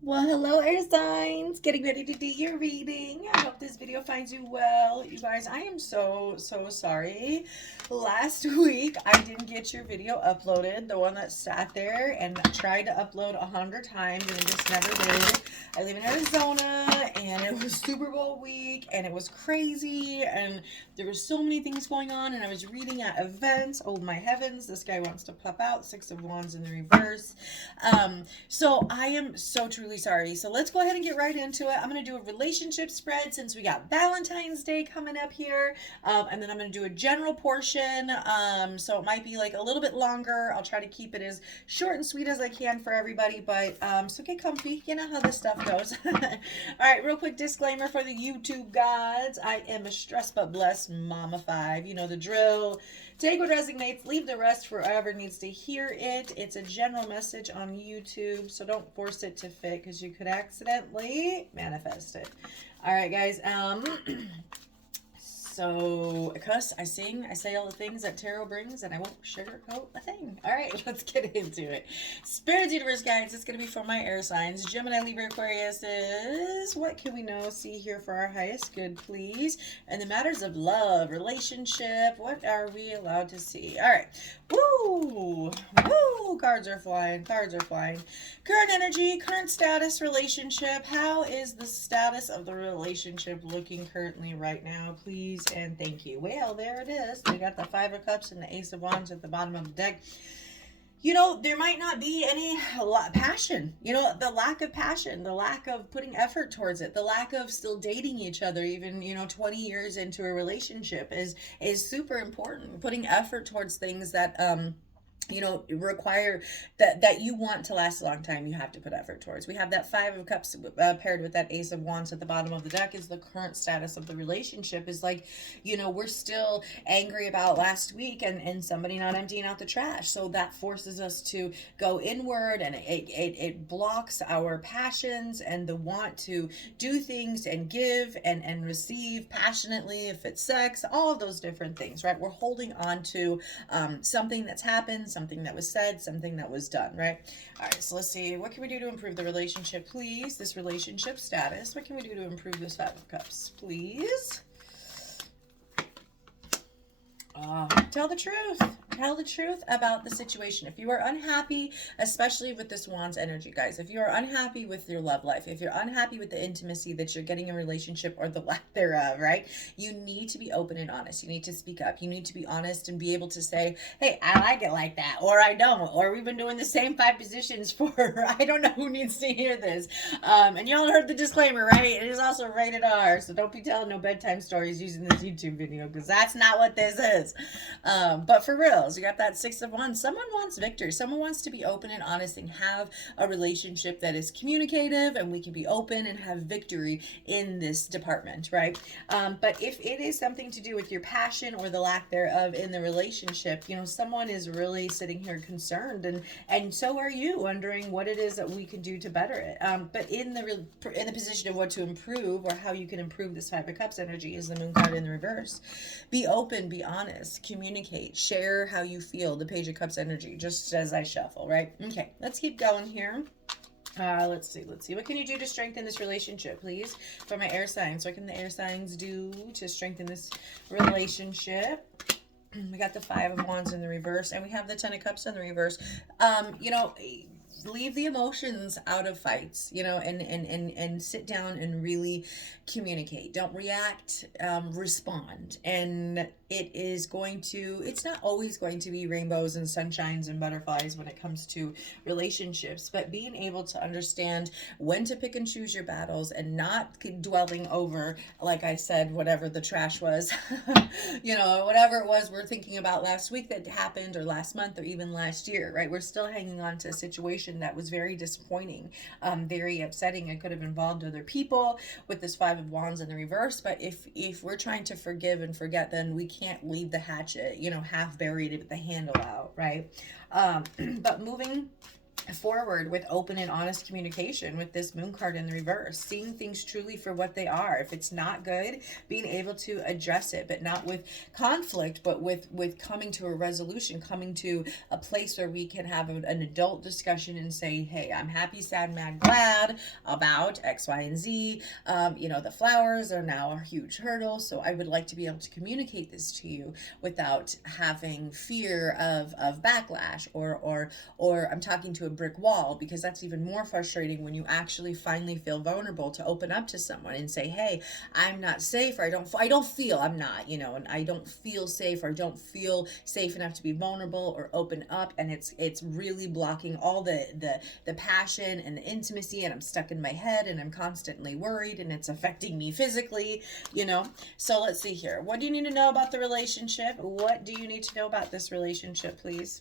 Well, hello, air signs. Getting ready to do your reading. I hope this video finds you well. You guys, I am so sorry. Last week, I didn't get your video uploaded. The one that sat there and tried to upload 100 times and it just never did. I live in Arizona and it was Super Bowl week and it was crazy and there were so many things going on and I was reading at events. Oh my heavens, this guy wants to pop out. Six of Wands in the reverse. So I am so truly sorry. So let's go ahead and get right into it. I'm going to do a relationship spread since we got Valentine's Day coming up here. And then I'm going to do a general portion. So it might be like a little bit longer. I'll try to keep it as short and sweet as I can for everybody. But so get comfy. You know how this stuff goes. All right, real quick disclaimer for the YouTube gods. I am a stressed but blessed mama 5. You know the drill. Take what resonates, leave the rest for whoever needs to hear it. It's a general message on YouTube, so don't force it to fit because you could accidentally manifest it. All right, guys. So, cuss, I sing, I say all the things that tarot brings, and I won't sugarcoat a thing. All right, let's get into it. Spirit universe guides, it's going to be for my air signs. Gemini, Libra, Aquarius is, what can we know, see here for our highest good, please? And the matters of love, relationship, what are we allowed to see? All right, woo, woo, cards are flying, cards are flying. Current energy, current status, relationship. How is the status of the relationship looking currently right now, please? And thank you. Well, there it is. We got the Five of Cups and the Ace of Wands at the bottom of the deck. You know, there might not be any passion. You know, the lack of passion, the lack of putting effort towards it, the lack of still dating each other, even 20 years into a relationship is super important. Putting effort towards things that require that you want to last a long time. You have to put effort towards. We have that Five of Cups paired with that Ace of Wands at the bottom of the deck. Is the current status of the relationship is like, we're still angry about last week and somebody not emptying out the trash, so that forces us to go inward, and it blocks our passions and the want to do things and give and receive passionately, if it's sex, all of those different things, right? We're holding on to something that's happened, something that was said, something that was done, right? All right, so let's see. What can we do to improve the relationship, please? This relationship status. What can we do to improve this Five of Cups, please? Tell the truth. Tell the truth about the situation. If you are unhappy, especially with this Wands energy, guys, if you are unhappy with your love life, if you're unhappy with the intimacy that you're getting in a relationship or the lack thereof, right? You need to be open and honest. You need to speak up. You need to be honest and be able to say, hey, I like it like that, or I don't, or we've been doing the same 5 positions for, I don't know who needs to hear this. And y'all heard the disclaimer, right? It is also rated R, so don't be telling no bedtime stories using this YouTube video because that's not what this is. But for reals, you got that Six of Wands. Someone wants victory. Someone wants to be open and honest and have a relationship that is communicative, and we can be open and have victory in this department, right? But if it is something to do with your passion or the lack thereof in the relationship, someone is really sitting here concerned, and so are you, wondering what it is that we can do to better it. But in the position of what to improve or how you can improve this Five of Cups energy is the Moon card in the reverse. Be open, be honest, communicate, share how you feel. The Page of Cups energy, just as I shuffle, right? Okay, let's keep going here. Let's see. What can you do to strengthen this relationship, please, for my air signs? What can the air signs do to strengthen this relationship? We got the Five of Wands in the reverse, and we have the Ten of Cups in the reverse. Leave the emotions out of fights, and sit down and really communicate. Don't react, respond. And it's not always going to be rainbows and sunshines and butterflies when it comes to relationships, but being able to understand when to pick and choose your battles and not dwelling over, like I said, whatever the trash was, whatever it was we're thinking about last week that happened, or last month, or even last year, right? We're still hanging on to a situation that was very disappointing, very upsetting. It could have involved other people with this Five of Wands in the reverse. But if we're trying to forgive and forget, then we can't leave the hatchet, half buried with the handle out, right? But moving forward with open and honest communication with this moon card in the reverse, seeing things truly for what they are. If it's not good, being able to address it, but not with conflict, but with coming to a resolution, coming to a place where we can have an adult discussion and say, hey, I'm happy, sad, mad, glad about X, Y, and Z. The flowers are now a huge hurdle, so I would like to be able to communicate this to you without having fear of backlash, or I'm talking to a brick wall, because that's even more frustrating when you actually finally feel vulnerable to open up to someone and say, hey, I'm not safe, or I don't feel, I'm not, and I don't feel safe, or I don't feel safe enough to be vulnerable or open up, and it's really blocking all the passion and the intimacy, and I'm stuck in my head, and I'm constantly worried, and it's affecting me physically. So let's see here. What do you need to know about the relationship? What do you need to know about this relationship, please?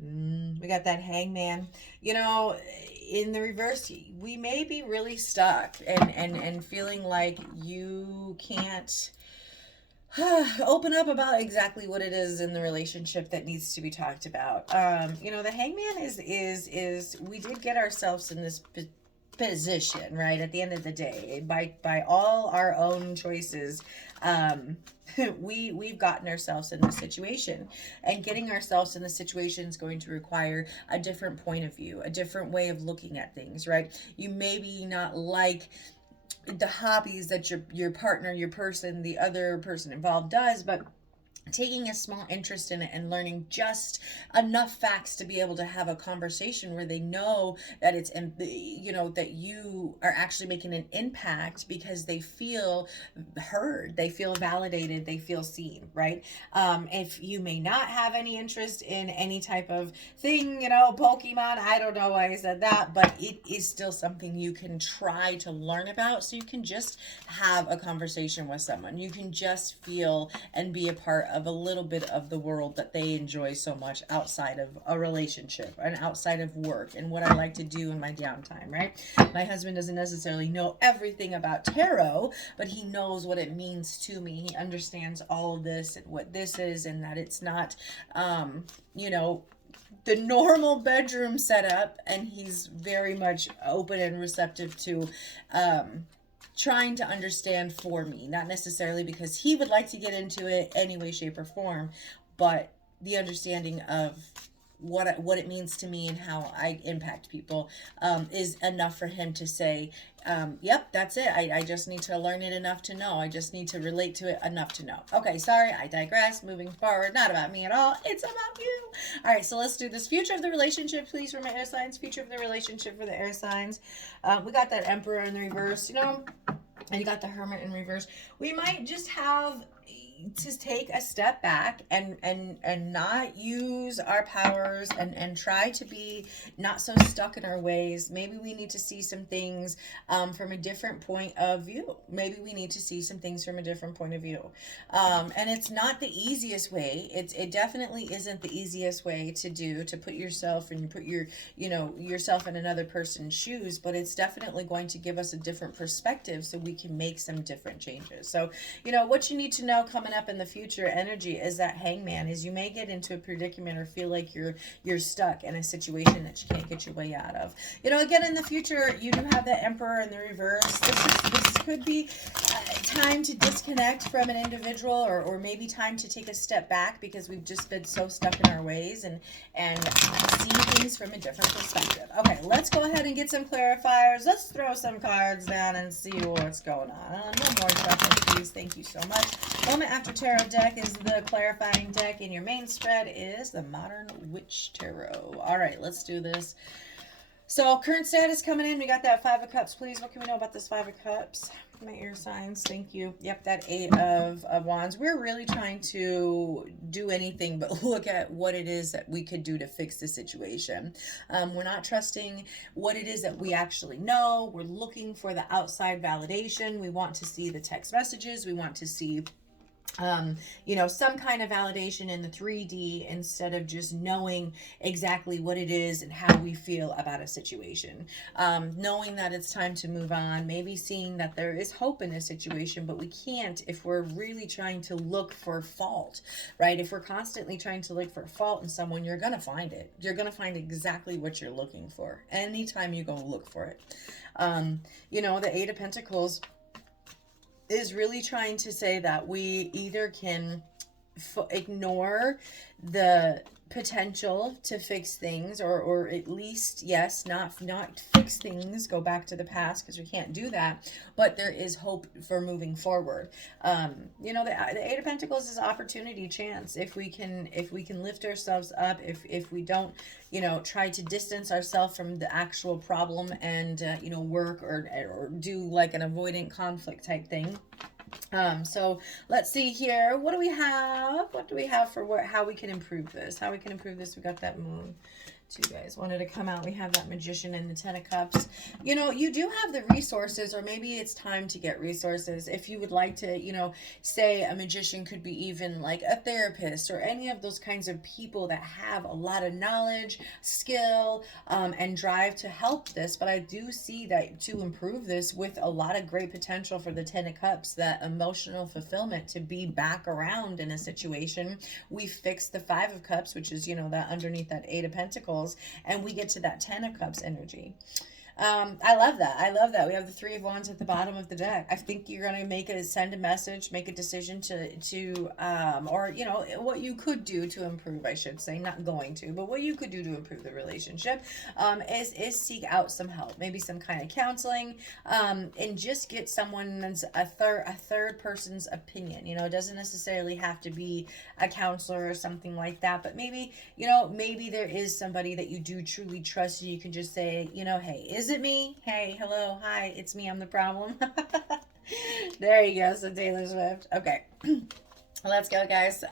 We got that Hangman. In the reverse, we may be really stuck and feeling like you can't open up about exactly what it is in the relationship that needs to be talked about. The Hangman is we did get ourselves in this position, right? At the end of the day, by all our own choices, we've gotten ourselves in this situation, and getting ourselves in the situation is going to require a different point of view, a different way of looking at things, right? You maybe not like the hobbies that your partner, your person, the other person involved does, but taking a small interest in it and learning just enough facts to be able to have a conversation where they know that it's, that you are actually making an impact, because they feel heard, they feel validated, they feel seen, right? If you may not have any interest in any type of thing, Pokemon, I don't know why I said that, but it is still something you can try to learn about, so you can just have a conversation with someone. You can just feel and be a part of a little bit of the world that they enjoy so much outside of a relationship and outside of work and what I like to do in my downtime, right? My husband doesn't necessarily know everything about tarot, but he knows what it means to me. He understands all of this and what this is, and that it's not, the normal bedroom setup, and he's very much open and receptive to trying to understand for me, not necessarily because he would like to get into it any way, shape, or form, but the understanding of what it means to me and how I impact people is enough for him to say, yep, that's it. I just need to learn it enough to know. I just need to relate to it enough to know. Okay, sorry, I digress. Moving forward, not about me at all. It's about you. All right, so let's do this. Future of the relationship, please, for my air signs. Future of the relationship for the air signs. We got that Emperor in the reverse, and you got the Hermit in reverse. We might just have to take a step back and not use our powers and try to be not so stuck in our ways. Maybe we need to see some things from a different point of view. Maybe we need to see some things from a different point of view. And it's not the easiest way. It definitely isn't the easiest way to put yourself and you put yourself in another person's shoes, but it's definitely going to give us a different perspective so we can make some different changes. So, what you need to know coming up in the future energy is that Hangman is you may get into a predicament or feel like you're stuck in a situation that you can't get your way out of. Again, in the future, you do have the Emperor in the reverse. This could be time to disconnect from an individual, or maybe time to take a step back because we've just been so stuck in our ways and see things from a different perspective. Okay, let's go ahead and get some clarifiers. Let's throw some cards down and see what's going on. No more questions, please. Thank you so much. Moment After Tarot deck is the clarifying deck, and your main spread is the Modern Witch Tarot. All right, let's do this. So current status coming in, we got that Five of Cups, please. What can we know about this Five of Cups? My ear signs, thank you. Yep, that Eight of Wands. We're really trying to do anything but look at what it is that we could do to fix the situation. We're not trusting what it is that we actually know. We're looking for the outside validation. We want to see the text messages. We want to see you know, some kind of validation in the 3D instead of just knowing exactly what it is and how we feel about a situation. Knowing that it's time to move on, maybe seeing that there is hope in a situation, but we can't if we're really trying to look for fault, right? If we're constantly trying to look for fault in someone, you're going to find it. You're going to find exactly what you're looking for anytime you go look for it. You know, the Eight of Pentacles is really trying to say that we either can ignore the potential to fix things, or at least, yes, not fix things, go back to the past, because we can't do that, but there is hope for moving forward. You know, the Eight of Pentacles is opportunity, chance. If we can lift ourselves up, if we don't, you know, try to distance ourselves from the actual problem and you know, work or do like an avoidant conflict type thing. So let's see here. What do we have? What do we have for how we can improve this? How we can improve this? We got that moon. Two guys wanted to come out. We have that Magician and the Ten of Cups. You know, you do have the resources, or maybe it's time to get resources. If you would like to, you know, say a magician could be even like a therapist or any of those kinds of people that have a lot of knowledge, skill, and drive to help this. But I do see that to improve this with a lot of great potential for the Ten of Cups, that emotional fulfillment to be back around in a situation. We fix the Five of Cups, which is, you know, that underneath that Eight of Pentacles, and we get to that Ten of Cups energy. I love that. I love that. We have the Three of Wands at the bottom of the deck. I think you're going to send a message, make a decision or, you know, what you could do to improve, I should say, not going to, but what you could do to improve the relationship, is seek out some help, maybe some kind of counseling, and just get someone's, a third person's opinion. You know, it doesn't necessarily have to be a counselor or something like that, but maybe, you know, maybe there is somebody that you do truly trust, and you can just say, you know, hey, is it me? Hey, hello, hi, it's me, I'm the problem. There you go, so Taylor Swift. Okay. Let's go, guys.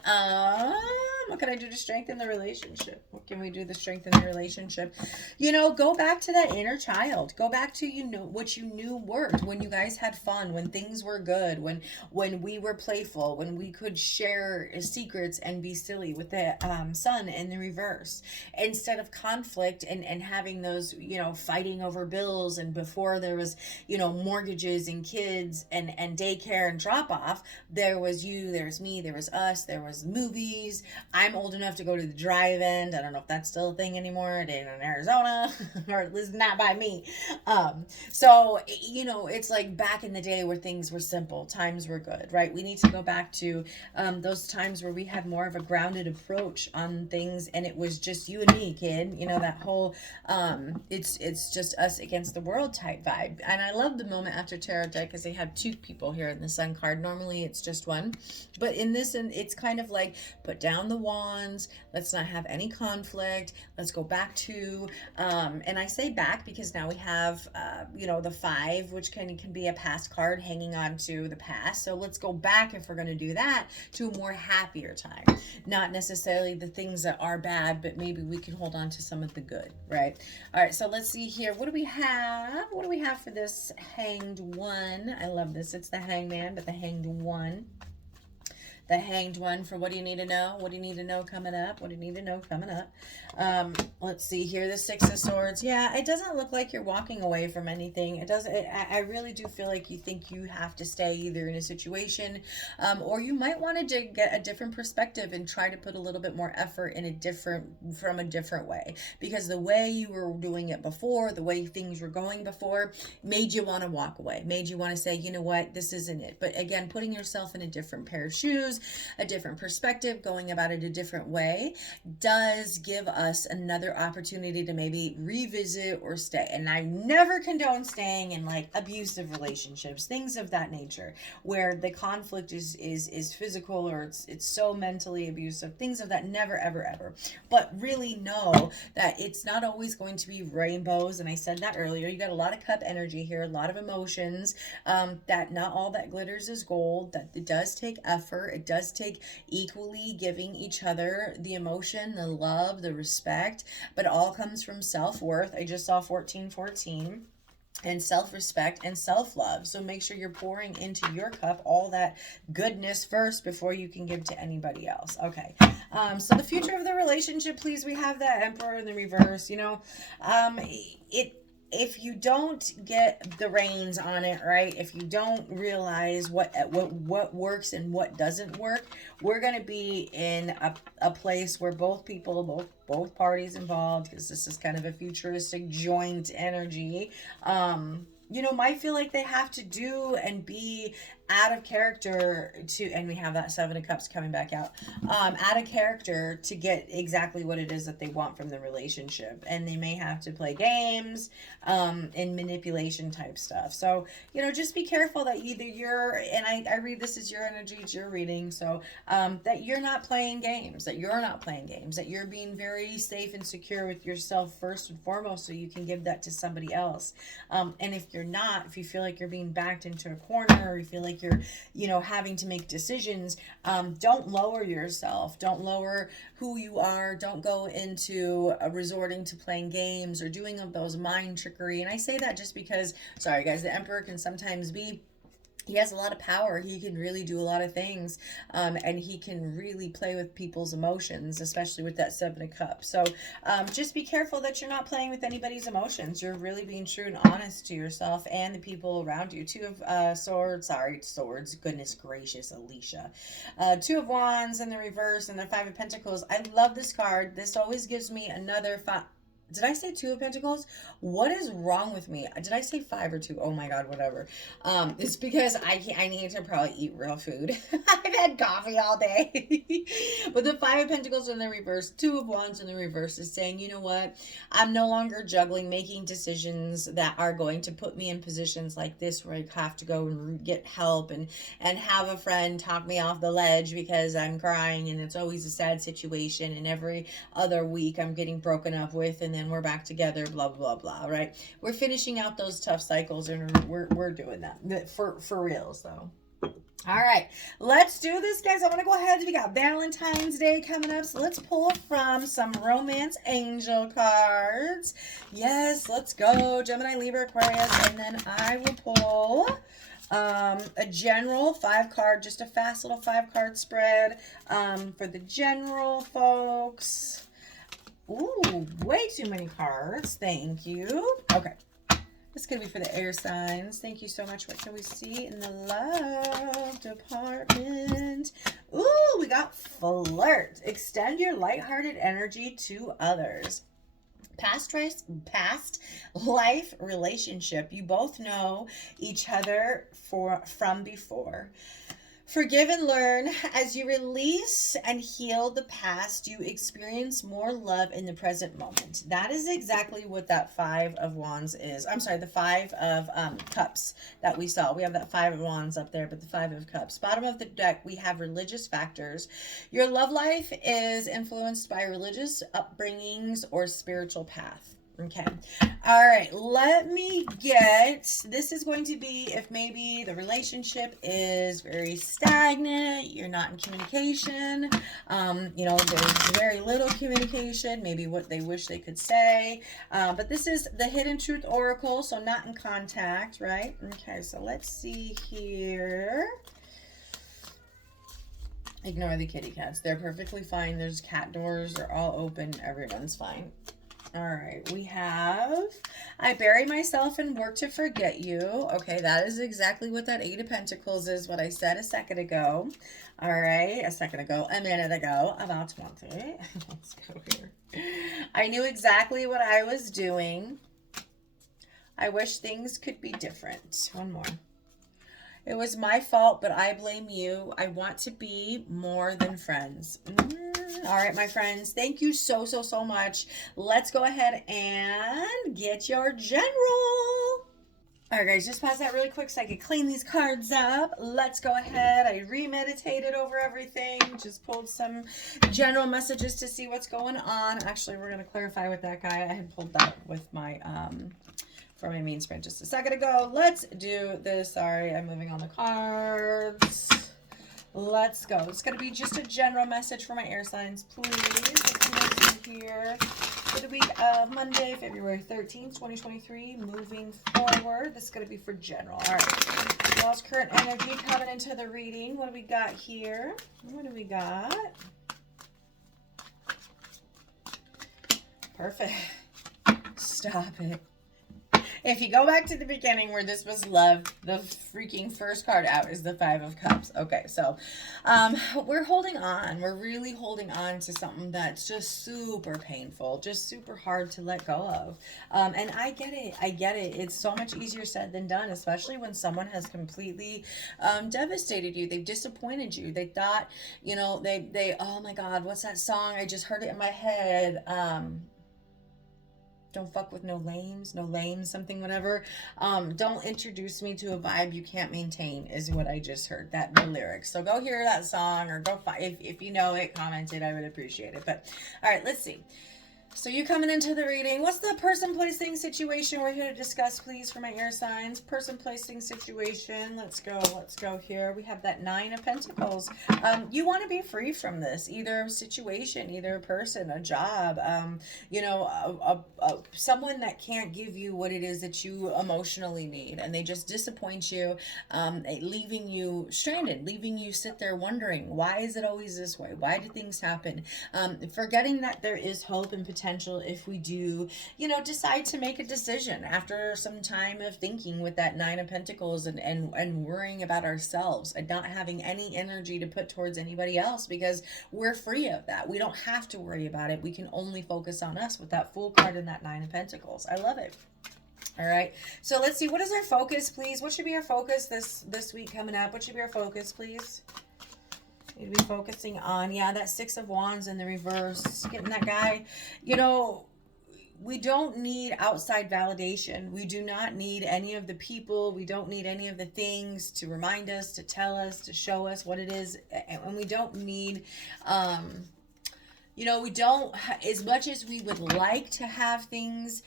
What can I do to strengthen the relationship? What can we do to strengthen the relationship? You know, go back to that inner child. Go back to, you know, what you knew worked, when you guys had fun, when things were good, when we were playful, when we could share secrets and be silly, with the sun in the reverse, instead of conflict and having those, you know, fighting over bills. And before there was, you know, mortgages and kids and daycare and drop off, there was you, there's me, there was us, there was movies. I'm old enough to go to the drive-in. I don't know if that's still a thing anymore. It ain't in Arizona, or at least not by me. So, you know, it's like back in the day where things were simple, times were good, right? We need to go back to those times where we had more of a grounded approach on things, and it was just you and me, kid. You know, that whole it's just us against the world type vibe. And I love the moment after tarot deck, because they have two people here in the Sun card. Normally it's just one, but in this, and it's kind of like, put down the wands, let's not have any conflict, let's go back to and I say back because now we have you know, the Five, which can be a past card, hanging on to the past. So let's go back, if we're going to do that, to a more happier time, not necessarily the things that are bad, but maybe we can hold on to some of the good, right? All right, so let's see here. What do we have? What do we have for this Hanged One? I love this. It's the Hangman, but the Hanged One. The Hanged One for what do you need to know? What do you need to know coming up? What do you need to know coming up? Let's see here. The Six of Swords. Yeah, it doesn't look like you're walking away from anything. It doesn't. I really do feel like you think you have to stay either in a situation, or you might want to get a different perspective and try to put a little bit more effort in from a different way, because the way you were doing it before, the way things were going before, made you want to walk away, made you want to say, you know what, this isn't it. But again, putting yourself in a different pair of shoes, a different perspective, going about it a different way, does give us another opportunity to maybe revisit or stay. And I never condone staying in like abusive relationships, things of that nature, where the conflict is physical, or it's so mentally abusive, things of that. Never, ever, ever. But really know that it's not always going to be rainbows. And I said that earlier. You got a lot of cup energy here, a lot of emotions, that not all that glitters is gold, that it does take effort. It does take equally giving each other the emotion, the love, the respect, but it all comes from self-worth. I just saw 1414. and self-respect and self-love. So make sure you're pouring into your cup all that goodness first before you can give to anybody else. Okay. So the future of the relationship, please, we have that Emperor in the reverse. You know, if you don't get the reins on it, right, if you don't realize what works and what doesn't work, we're going to be in a place where both people, both parties involved, because this is kind of a futuristic joint energy, you know, might feel like they have to do and be out of character to, and we have that Seven of Cups coming back out, out of character to get exactly what it is that they want from the relationship. And they may have to play games, and manipulation type stuff. So, you know, just be careful that either you're, and I read this as your energy, it's your reading. So, that you're not playing games, that you're being very safe and secure with yourself first and foremost, so you can give that to somebody else. And if you're not, if you feel like you're being backed into a corner, or you feel like you're, you know, having to make decisions, don't lower yourself, don't lower who you are, don't go into resorting to playing games or doing of those mind trickery. And I say that just because, sorry guys, the Emperor can sometimes be, he has a lot of power. He can really do a lot of things, and he can really play with people's emotions, especially with that Seven of Cups. So just be careful that you're not playing with anybody's emotions. You're really being true and honest to yourself and the people around you. Two of swords. Goodness gracious, Alicia. Two of Wands in the reverse and the Five of Pentacles. I love this card. This always gives me another did I say Two of Pentacles? What is wrong with me? Did I say 5 or 2? Oh my God, whatever. It's because I need to probably eat real food. I've had coffee all day. But the Five of Pentacles in the reverse, Two of Wands in the reverse is saying, you know what? I'm no longer juggling, making decisions that are going to put me in positions like this where I have to go and get help and have a friend talk me off the ledge because I'm crying and it's always a sad situation, and every other week I'm getting broken up with, and then we're back together, blah blah blah, right? We're finishing out those tough cycles, and we're doing that for reals though. All right, let's do this, guys. I want to go ahead. We got Valentine's Day coming up, so let's pull from some romance angel cards. Yes, let's go. Gemini, Libra, Aquarius, and then I will pull a general 5-card, just a fast little 5-card spread for the general folks. Ooh, way too many cards. Thank you. Okay. This could be for the air signs. Thank you so much. What can we see in the love department? Ooh, we got flirt. Extend your lighthearted energy to others. Past life relationship. You both know each other from before. Forgive and learn. As you release and heal the past, you experience more love in the present moment. That is exactly what that Five of Wands is. I'm sorry, the Five of Cups that we saw. We have that Five of Wands up there, but the Five of Cups. Bottom of the deck, we have religious factors. Your love life is influenced by religious upbringings or spiritual path. Okay. All right. Let me get, this is going to be if maybe the relationship is very stagnant, you're not in communication, you know, there's very little communication, maybe what they wish they could say. But this is the Hidden Truth Oracle, so not in contact, right? Okay. So let's see here. Ignore the kitty cats. They're perfectly fine. There's cat doors. They're all open. Everyone's fine. All right, we have, I bury myself and work to forget you. Okay, that is exactly what that Eight of Pentacles is, what I said a second ago. All right, a minute ago, about 20. Let's go here. I knew exactly what I was doing. I wish things could be different. One more. It was my fault, but I blame you. I want to be more than friends. All right, my friends, thank you so much. Let's go ahead and get your general. All right, guys, just pause that really quick so I can clean these cards up. Let's go ahead. I remeditated over everything. Just pulled some general messages to see what's going on. Actually, we're going to clarify with that guy. I had pulled that with my for my mean sprint just a second ago. Let's do this. Sorry, I'm moving on the cards. Let's go. It's going to be just a general message for my air signs, please. Let's see here for the week of Monday, February 13th, 2023. Moving forward, this is going to be for general. All right. Y'all's current energy coming into the reading. What do we got here? What do we got? Perfect. Stop it. If you go back to the beginning where this was love, the freaking first card out is the Five of Cups. Okay, so we're holding on. We're really holding on to something that's just super painful, just super hard to let go of. And I get it. I get it. It's so much easier said than done, especially when someone has completely devastated you. They've disappointed you. They thought, you know, they oh my God, what's that song? I just heard it in my head. Don't fuck with no lames, something, whatever. Don't introduce me to a vibe you can't maintain is what I just heard, the lyrics. So go hear that song, or go find, if you know it, comment it. I would appreciate it. But all right, let's see. So you coming into the reading. What's the person, place, thing, situation we're here to discuss, please, for my air signs? Person, place, thing, situation. Let's go here. We have that Nine of Pentacles. You want to be free from this. Either a situation, either a person, a job, you know, someone that can't give you what it is that you emotionally need. And they just disappoint you, leaving you stranded, leaving you sit there wondering, why is it always this way? Why do things happen? Forgetting that there is hope and potential if we do, you know, decide to make a decision after some time of thinking with that Nine of Pentacles, and worrying about ourselves and not having any energy to put towards anybody else, because we're free of that. We don't have to worry about it. We can only focus on us with that Fool card and that Nine of Pentacles. I love it. All right, so let's see, what is our focus, please? What should be our focus this week coming up? What should be our focus, please? Need to be focusing on, yeah, that Six of Wands in the reverse, getting that guy. You know, we don't need outside validation. We do not need any of the people. We don't need any of the things to remind us, to tell us, to show us what it is. And we don't need, you know, we don't, as much as we would like to have things,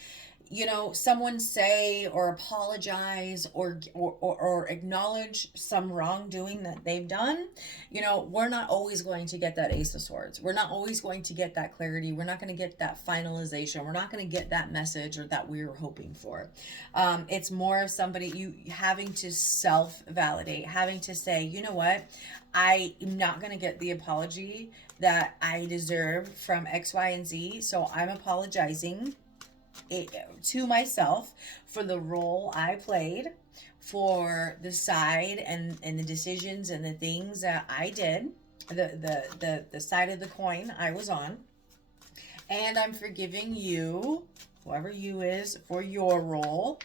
you know, someone say or apologize or acknowledge some wrongdoing that they've done, you know, we're not always going to get that Ace of Swords. We're not always going to get that clarity. We're not going to get that finalization. We're not going to get that message or that we were hoping for. It's more of somebody, you having to self-validate, having to say, you know what, I am not going to get the apology that I deserve from X, Y, and Z. So I'm apologizing to myself for the role I played, for the side and the decisions and the things that I did, the side of the coin I was on, and I'm forgiving you, whoever you is, for your role.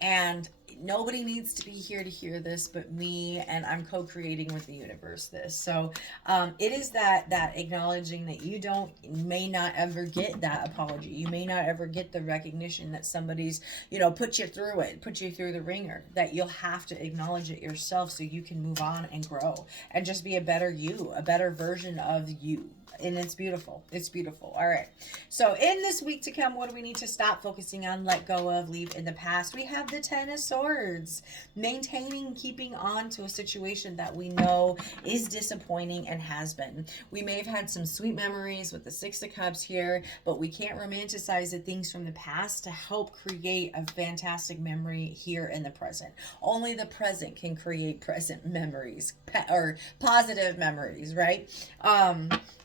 And nobody needs to be here to hear this but me, and I'm co-creating with the universe this. So it is that acknowledging that you may not ever get that apology. You may not ever get the recognition that somebody's, you know, put you through it, put you through the ringer, that you'll have to acknowledge it yourself so you can move on and grow and just be a better you, a better version of you. And it's beautiful. It's beautiful. All right. So in this week to come, what do we need to stop focusing on, let go of, leave in the past? We have the Ten of Swords. Maintaining, keeping on to a situation that we know is disappointing and has been. We may have had some sweet memories with the Six of Cups here, but we can't romanticize the things from the past to help create a fantastic memory here in the present. Only the present can create present memories, or positive memories, right?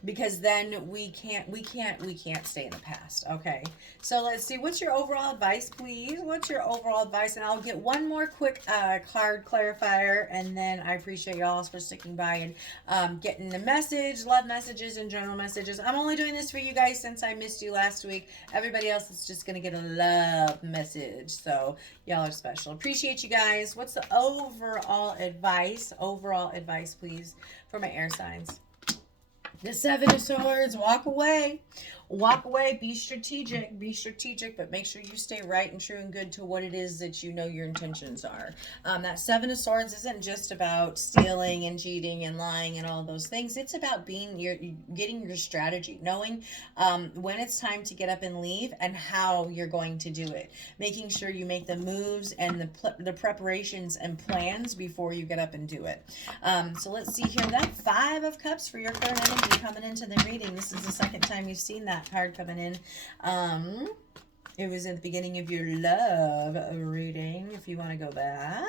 Because then we can't stay in the past. Okay, so let's see, what's your overall advice, please? What's your overall advice? And I'll get one more quick card clarifier, and then I appreciate y'all for sticking by and getting the message, love messages and general messages. I'm only doing this for you guys since I missed you last week. Everybody else is just gonna get a love message, so y'all are special. Appreciate you guys. What's the overall advice please, for my air signs? The Seven of Swords. Walk away. Walk away. Be strategic. Be strategic, but make sure you stay right and true and good to what it is that you know your intentions are. That Seven of Swords isn't just about stealing and cheating and lying and all those things. It's about getting your strategy, knowing when it's time to get up and leave and how you're going to do it. Making sure you make the moves and the preparations and plans before you get up and do it. So let's see here. That Five of Cups for your current energy coming into the reading. This is the second time you've seen that. that card coming in. It was at the beginning of your love reading, if you want to go back.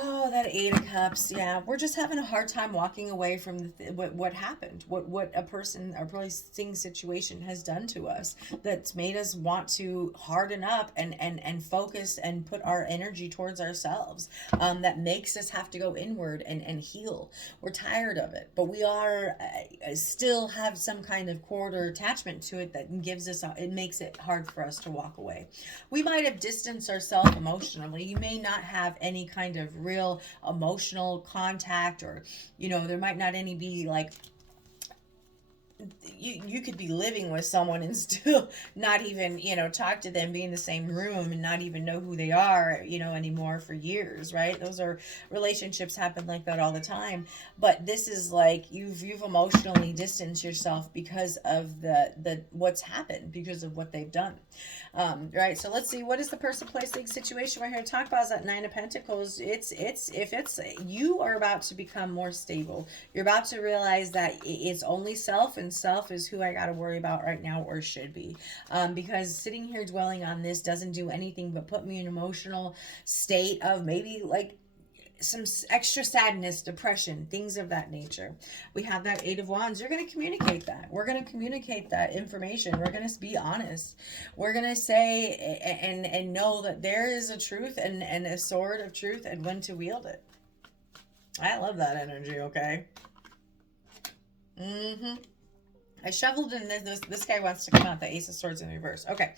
Oh, that Eight of Cups. Yeah, we're just having a hard time walking away from what happened, what a person or place thing situation has done to us that's made us want to harden up and focus and put our energy towards ourselves. That makes us have to go inward and heal. We're tired of it, but we are still have some kind of cord or attachment to it that gives us. It makes it hard for us to walk away. We might have distanced ourselves emotionally. You may not have any kind of real emotional contact, or there might not any be like you could be living with someone and still not even talk to them, be in the same room and not even know who they are anymore for years, right? Those are relationships happen like that all the time. But this is like you've emotionally distanced yourself because of the what's happened, because of what they've done. Right, so let's see, what is the person, place, thing, situation we're here to talk about? Is that Nine of Pentacles. It's you are about to become more stable. You're about to realize that it's only self, and self is who I got to worry about right now, or should be, because sitting here dwelling on this doesn't do anything but put me in an emotional state of maybe like some extra sadness, depression, things of that nature. We have that Eight of Wands. You're going to communicate that. We're going to communicate that information. We're going to be honest. We're going to say and know that there is a truth and a sword of truth and when to wield it. I love that energy, okay? I shoveled in this guy wants to come out, the Ace of Swords in reverse. Okay.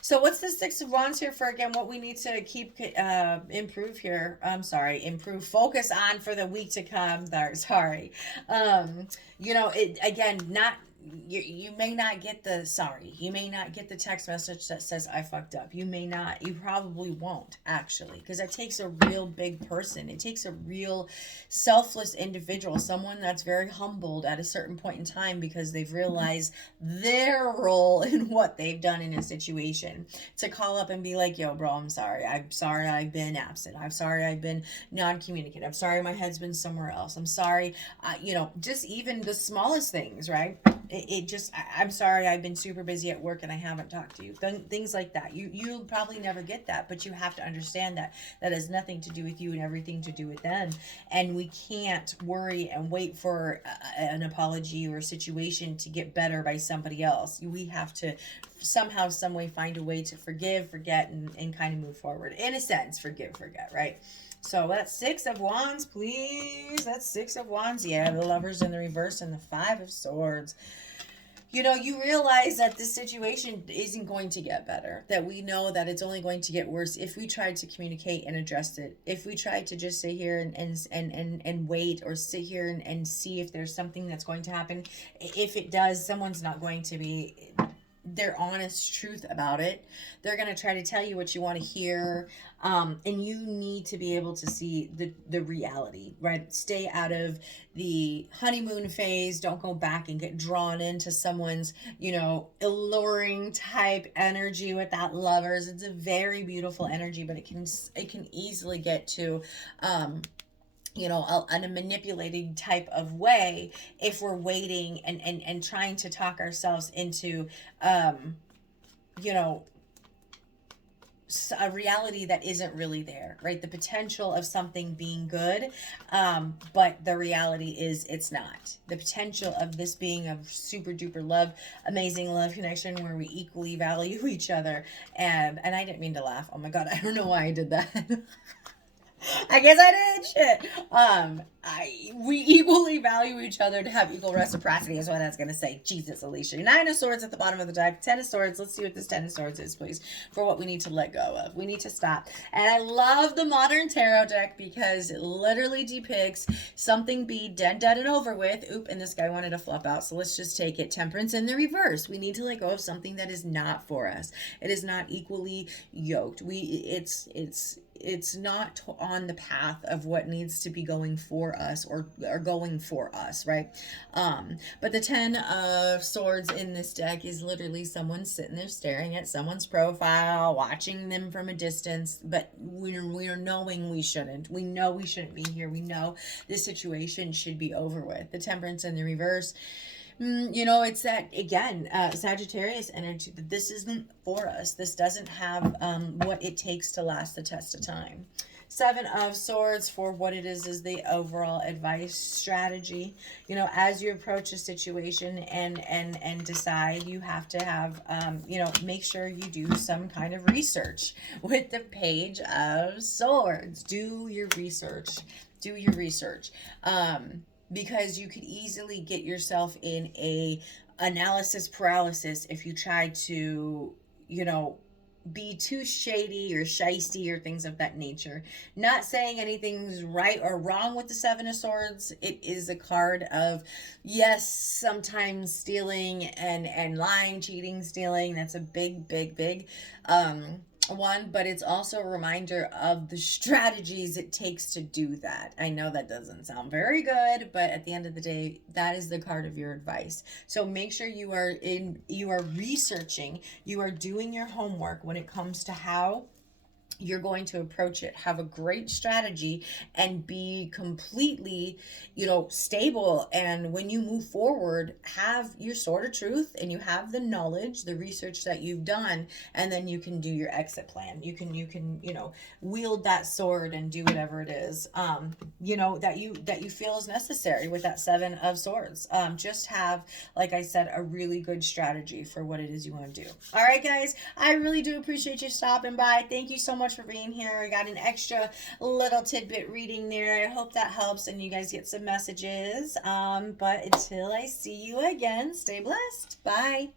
So what's the Six of Wands here for, again, what we need to keep, improve here. Improve, focus on for the week to come. Sorry. Again, not, you may not get the sorry. You may not get the text message that says I fucked up. You probably won't, actually, because it takes a real big person. It takes a real selfless individual, someone that's very humbled at a certain point in time because they've realized their role in what they've done in a situation, to call up and be like, yo, bro, I'm sorry. I'm sorry I've been absent. I'm sorry I've been non-communicative. I'm sorry my head's been somewhere else. I'm sorry, just even the smallest things, right? I'm sorry I've been super busy at work and I haven't talked to you. Things like that. You'll probably never get that, but you have to understand that has nothing to do with you and everything to do with them. And we can't worry and wait for an apology or a situation to get better by somebody else. We have to somehow, some way find a way to forgive, forget, and kind of move forward. In a sense, forgive, forget, right? So that's Six of Wands, please. That's Six of Wands. Yeah, the Lovers in the reverse and the Five of Swords. You realize that this situation isn't going to get better. That we know that it's only going to get worse if we try to communicate and address it. If we try to just sit here and wait, or sit here and see if there's something that's going to happen. If it does, someone's not going to be their honest truth about it. They're going to try to tell you what you want to hear. And you need to be able to see the reality, right? Stay out of the honeymoon phase. Don't go back and get drawn into someone's, alluring type energy with that Lovers. It's a very beautiful energy, but it can easily get to, in a manipulating type of way if we're waiting and trying to talk ourselves into, a reality that isn't really there, right? The potential of something being good, but the reality is it's not. The potential of this being a super duper love, amazing love connection where we equally value each other. And I didn't mean to laugh. Oh my God, I don't know why I did that. I guess I did. Shit. We equally value each other to have equal reciprocity is what I was going to say. Jesus, Alicia. Nine of Swords at the bottom of the deck. Ten of Swords. Let's see what this Ten of Swords is, please, for what we need to let go of. We need to stop. And I love the Modern Tarot deck because it literally depicts something be dead and over with. Oop, and this guy wanted to flop out, so let's just take it. Temperance in the reverse. We need to let go of something that is not for us. It is not equally yoked. It's not on the path of what needs to be going for us or going for us, right? But the Ten of Swords in this deck is literally someone sitting there staring at someone's profile, watching them from a distance, but we're knowing we shouldn't. We know we shouldn't be here. We know this situation should be over with. The Temperance in the reverse. You know, it's that, again, Sagittarius energy, that this isn't for us. This doesn't have what it takes to last the test of time. Seven of Swords, for what it is the overall advice strategy. You know, as you approach a situation and decide, you have to have, you know, make sure you do some kind of research. With the Page of Swords, do your research. Do your research. Because you could easily get yourself in a analysis paralysis if you try to, you know, be too shady or shisty or things of that nature. Not saying anything's right or wrong with the Seven of Swords. It is a card of, yes, sometimes stealing and lying, cheating, stealing. That's a big one, but it's also a reminder of the strategies it takes to do that. I know that doesn't sound very good, but at the end of the day, that is the card of your advice. So make sure you are researching, you are doing your homework when it comes to how you're going to approach it. Have a great strategy and be completely, you know, stable. And when you move forward, have your sword of truth and you have the knowledge, the research that you've done, and then you can do your exit plan. You can, you know, wield that sword and do whatever it is, you know, that you feel is necessary with that Seven of Swords. Just have, like I said, a really good strategy for what it is you want to do. All right, guys, I really do appreciate you stopping by. Thank you so much for being here. I got an extra little tidbit reading there. I hope that helps and you guys get some messages. But until I see you again, stay blessed. Bye.